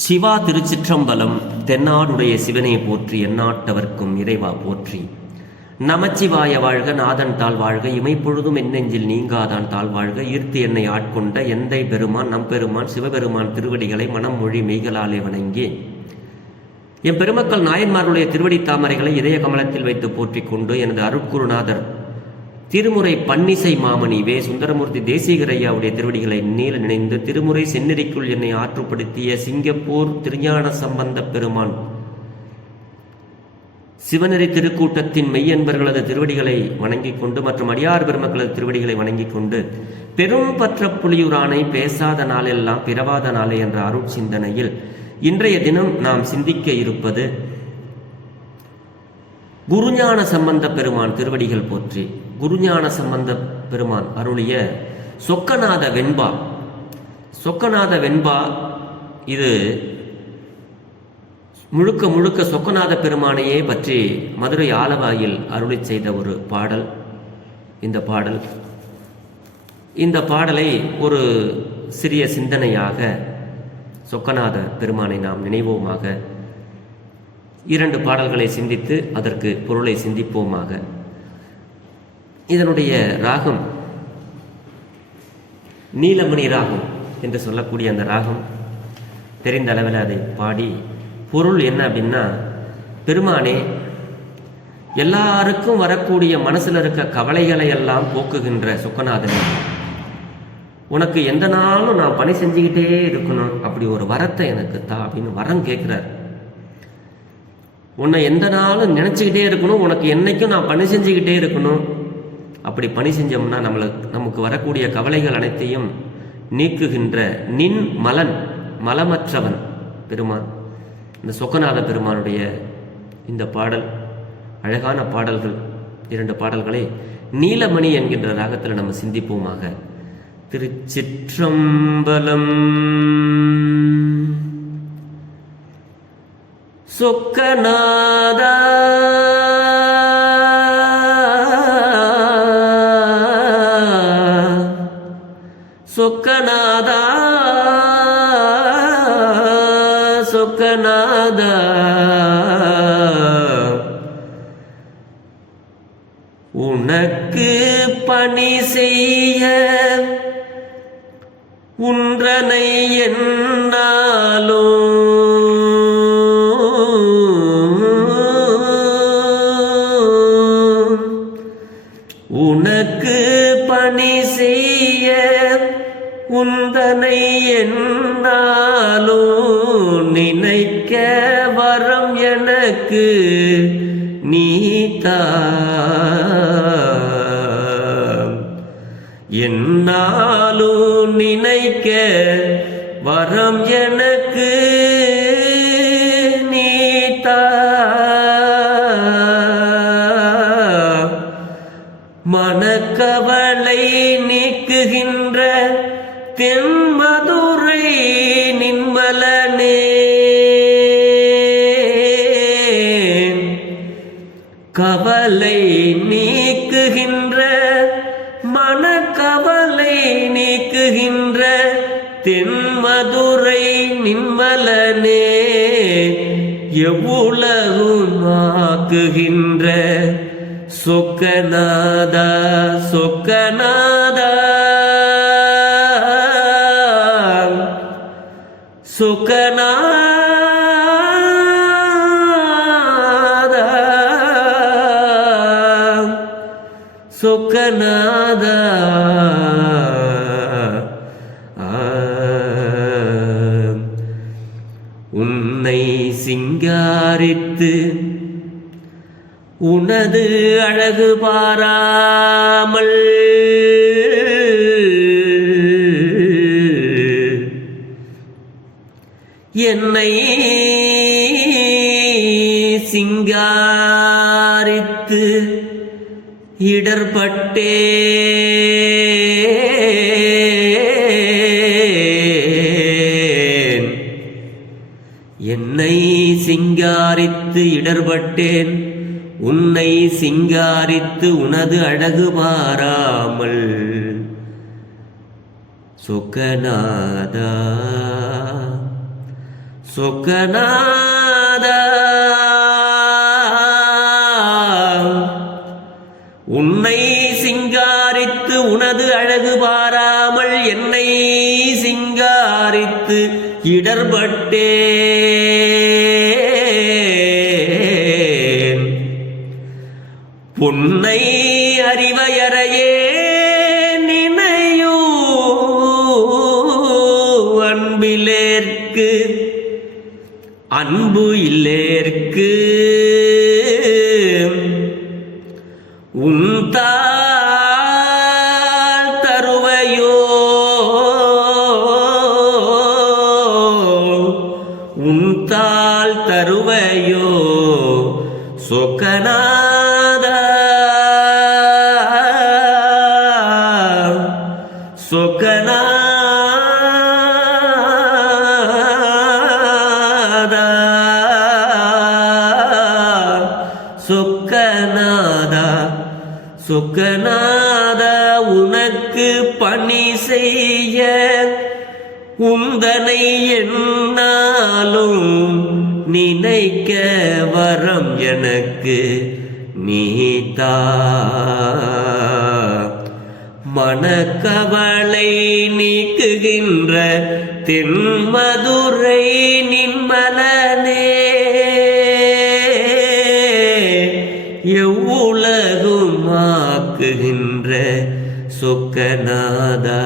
சிவா திருச்சிற்றம்பலம். தென்னாடுடைய சிவனை போற்றி, எந்நாட்டவர்க்கும் இறைவா போற்றி. நமச்சிவாய வாழ்க, நாதன் தாழ் வாழ்க, இமைப்பொழுதும் என்னெஞ்சில் நீங்காதான் தாழ் வாழ்க. ஈர்த்து என்னை ஆட்கொண்ட எந்தை பெருமான் நம்பெருமான் சிவபெருமான் திருவடிகளை மனம் மொழி மெய்களாலே வணங்கி என் பெருமக்கள் நாயன்மார்களுடைய திருவடி தாமரைகளை இதய கமலத்தில் வைத்து போற்றிக் கொண்டு எனது அருட்குருநாதர் திருமுறை பன்னிசை மாமணி வே சுந்தரமூர்த்தி தேசிகரையாவுடைய திருவடிகளை நீல நினைந்து திருமுறை செந்நெறிக்குள் என்னை ஆற்றுப்படுத்திய சிங்கப்பூர் திருஞான சம்பந்த பெருமான் சிவநெறி திருக்கூட்டத்தின் மெய்யன்பர்களது திருவடிகளை வணங்கிக் கொண்டு மற்றும் அடியார் பெருமக்களது திருவடிகளை வணங்கிக் கொண்டு பெரும் பற்ற புலியூரானை பேசாத நாளெல்லாம் பிறவாத நாளே என்ற அருட் சிந்தனையில் இன்றைய தினம் நாம் சிந்திக்க இருப்பது குருஞான சம்பந்த பெருமான் திருவடிகள் போற்றி. குருஞான சம்பந்த பெருமான் அருளிய சொக்கநாத வெண்பா. சொக்கநாத வெண்பா இது முழுக்க முழுக்க சொக்கநாத பெருமானையே பற்றி மதுரை ஆலவாயில் அருளி செய்த ஒரு பாடல். இந்த பாடலை ஒரு சிறிய சிந்தனையாக சொக்கநாத பெருமானை நாம் நினைவோமாக. 2 பாடல்களை சிந்தித்து அதற்கு பொருளை சிந்திப்போமாக. இதனுடைய ராகம் நீலமணி ராகம் என்று சொல்லக்கூடிய அந்த ராகம் தெரிந்த அளவில் அதை பாடி பொருள் என்ன அப்படின்னா, பெருமானே, எல்லாருக்கும் வரக்கூடிய மனசில் இருக்க கவலைகளை எல்லாம் போக்குகின்ற சொக்கநாதனே, உனக்கு எந்த நாளும் நான் பணி செஞ்சுக்கிட்டே இருக்கணும், அப்படி ஒரு வரத்தை எனக்கு தா அப்படின்னு வரம் கேட்குறார். உன்னை எந்த நாளும் நினச்சிக்கிட்டே இருக்கணும், உனக்கு என்னைக்கும் நான் பணி செஞ்சுக்கிட்டே இருக்கணும். அப்படி பணி செஞ்சோம்னா நமக்கு வரக்கூடிய கவலைகள் அனைத்தையும் நீக்குகின்ற நின் மலன் மலமற்றவன் பெருமான். இந்த சொக்கநாத பெருமானுடைய இந்த பாடல் அழகான பாடல்கள். 2 பாடல்களை நீலமணி என்கின்ற ராகத்தில் நம்ம சிந்திப்போமாக. திருச்சிற்றம்பலம். சொக்கநாதா சொக்கநாதா சொக்கநாதா, உனக்கு பணி செய்ய உன்றனை என்னாலோ உனக்கு பணி செய்ய உந்தனை என்னாலோ நினைக்க வரம் எனக்கு நீதா என்னாலோ நினைக்க வரம் எனக்கு நீதா. மனக்கவலை நீக்குகின்ற தென்மதுரை நின்மலனே, கவலை நீக்குகின்ற மனக்கவலை நீக்குகின்ற தென்மதுரை நின்மலனே, எவ்வுலகும் ஆக்குகின்ற சொக்கநாதா சொக்கநாதா சொக்கநாதா சொக்கநாதா. உன்னை சிங்காரித்து உனது அழகு பாராமல் என்னை சிங்காரித்து இடர்பட்டேன், என்னை சிங்காரித்து இடர்பட்டேன், உன்னை சிங்காரித்து உனது அழகு பாராமல் சொக்கநாதா சொக்கநாதா உன்னை சிங்காரித்து உனது அழகு பாராமல் என்னை சிங்காரித்து இடர்பட்டேன். பொன்னை அறிவையறையே நினையோ அன்பிலேற்கு அன்பு இல்லேற்கு உன் தாள் தருவையோ உன் தாள் தருவையோ சொக்கநாதா சொக்கநாதா சொக்கநாதா சொக்கநாதா உனக்கு பணி செய்ய உந்தனை என்னாலும் நினைக்க வரம் எனக்கு நீதா. மனக்கவலை நீக்குகின்ற தென்மதுரை நின்மலனே எவ்வுலகும் ஆக்குகின்ற சொக்கநாதா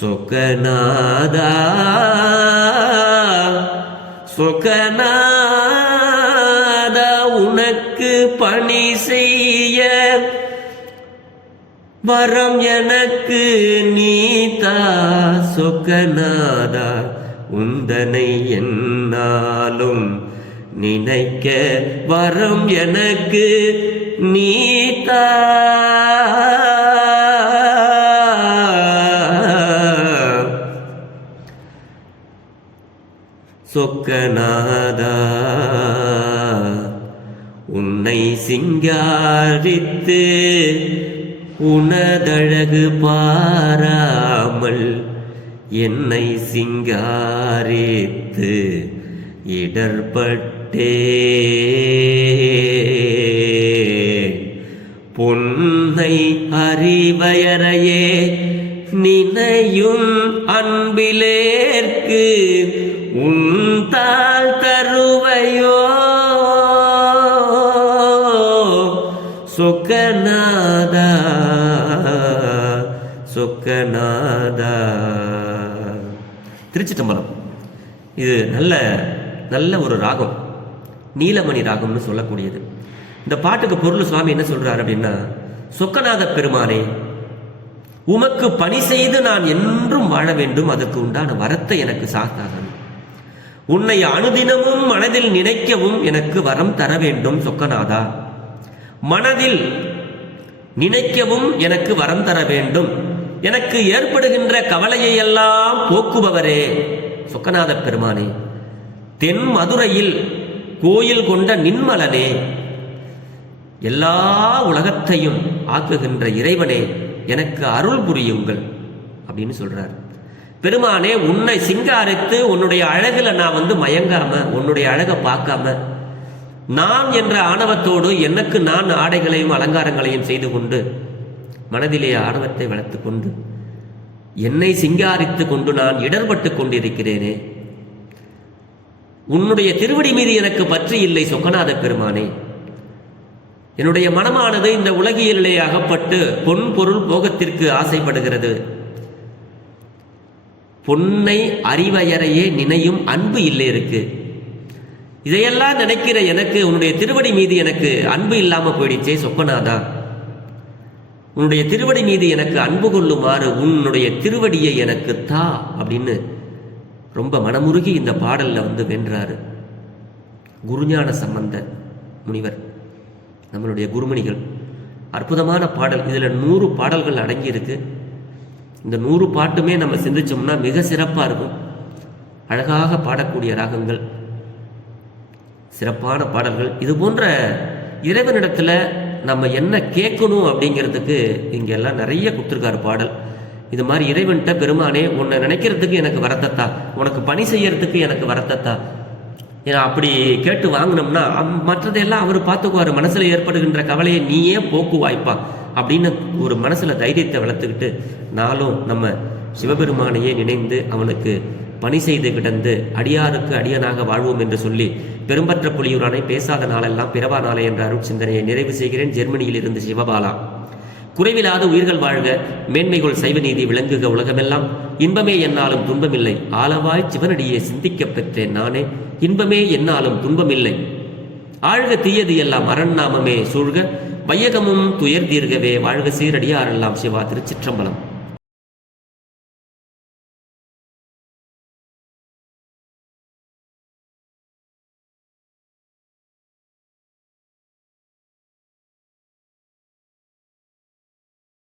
சொக்கநாதா சொக்கநாதா உனக்கு பணி செய்ய வரம் எனக்கு நீதா. சொக்கநாதா உந்தனை என்னாலும் நினைக்க வரம் எனக்கு நீதா. சொக்கநாதா உன்னை சிங்காரித்து உனதழகு பாராமல் என்னை சிங்காரித்து இடர்பட்டே. பொன்னை அறிவயறையே நினையும் அன்பிலேற்கு உன் தாள் தருவையோ சொக்கநாதா சொக்கநாதா. திருச்சிற்றம்பலம். இது நல்ல ஒரு ராகம், நீலமணி ராகம்னு சொல்லக்கூடியது. இந்த பாட்டுக்கு பொருள் சுவாமி என்ன சொல்றாரு அப்படின்னா, சொக்கநாத பெருமானே உமக்கு பணி செய்து நான் என்றும் வாழ வேண்டும், அதற்கு உண்டான வரத்தை எனக்கு சாத்தாதன். உன்னை அனுதினமும் மனதில் நினைக்கவும் எனக்கு வரம் தர வேண்டும் சொக்கநாதா. மனதில் நினைக்கவும் எனக்கு வரம் தர வேண்டும். எனக்கு ஏற்படுகின்ற கவலையை எல்லாம் போக்குபவரே சொக்கநாத பெருமானே, தென் மதுரையில் கோயில் கொண்ட நின்மலனே, எல்லா உலகத்தையும் ஆக்குகின்ற இறைவனே எனக்கு அருள் புரியுங்கள் அப்படின்னு சொல்றார். பெருமானே உன்னை சிங்காரித்து உன்னுடைய அழகுல நான் மயங்காம, உன்னுடைய அழகை பார்க்காம, நான் என்ற ஆணவத்தோடு எனக்கு நான் ஆடைகளையும் அலங்காரங்களையும் செய்து கொண்டு மனதிலே ஆணவத்தை வளர்த்து கொண்டு என்னை சிங்காரித்து கொண்டு நான் இடர்பட்டு கொண்டிருக்கிறேனே. உன்னுடைய திருவடி மீது எனக்கு பற்று இல்லை சொக்கநாத பெருமானே. என்னுடைய மனமானது இந்த உலகியலிலே அகப்பட்டு பொன் பொருள் போகத்திற்கு ஆசைப்படுகிறது. பொன்னை அறிவயறையே நினையும் அன்பு இல்லை இருக்கு. இதையெல்லாம் நினைக்கிற எனக்கு உன்னுடைய திருவடி மீது எனக்கு அன்பு இல்லாம போயிடுச்சே சொக்கநாதா. உன்னுடைய திருவடி மீது எனக்கு அன்பு கொள்ளுமாறு உன்னுடைய திருவடியை எனக்கு தா அப்படின்னு ரொம்ப மனமுருகி இந்த பாடல்ல வென்றாரு குருஞான சம்பந்த முனிவர், நம்மளுடைய குருமணிகள். அற்புதமான பாடல். இதுல 100 பாடல்கள் அடங்கி இருக்கு. இந்த 100 பாட்டுமே நம்ம சிந்திச்சோம்னா மிக சிறப்பா இருக்கும். அழகாக பாடக்கூடிய ராகங்கள், சிறப்பான பாடல்கள். இது போன்ற இறைவனிடத்துல நம்ம என்ன கேட்கணும் அப்படிங்கிறதுக்கு இங்க எல்லாம் நிறைய கொடுத்துருக்காரு பாடல். இது மாதிரி இறைவன்கிட்ட, பெருமானே உன்னை நினைக்கிறதுக்கு எனக்கு வரத்தத்தா, உனக்கு பணி செய்யறதுக்கு எனக்கு வரத்தத்தா, ஏன்னா அப்படி கேட்டு வாங்கினோம்னா மற்றதையெல்லாம் அவர் பார்த்துக்குவார், மனசில் ஏற்படுகின்ற கவலையை நீயே போக்குவாய்ப்பா அப்படின்னு ஒரு மனசில் தைரியத்தை வளர்த்துக்கிட்டு நாளும் நம்ம சிவபெருமானையே நினைந்து அவனுக்கு பணி செய்து கிடந்து அடியாருக்கு அடியனாக வாழ்வோம் என்று சொல்லி பெரும்பற்ற புலியூரானை பேசாத நாளெல்லாம் பிறவா நாளை என்ற அருட்சிந்தனையை நிறைவு செய்கிறேன். ஜெர்மனியில் இருந்து சிவபாலா. குறைவில்லாத உயிர்கள் வாழ்க, மேன்மைகள் சைவ நீதி விளங்குக உலகமெல்லாம், இன்பமே என்னாலும் துன்பமில்லை, ஆளவாய் சிவனடியே சிந்திக்கப் பெற்றேன் நானே, இன்பமே என்னாலும் துன்பமில்லை, ஆழ்க தீயது எல்லாம் அரண்நாமமே சூழ்க, வையகமும் துயர் தீர்கவே வாழ்க சீரடியாரெல்லாம் சிவா. திருச்சிற்றம்பலம்.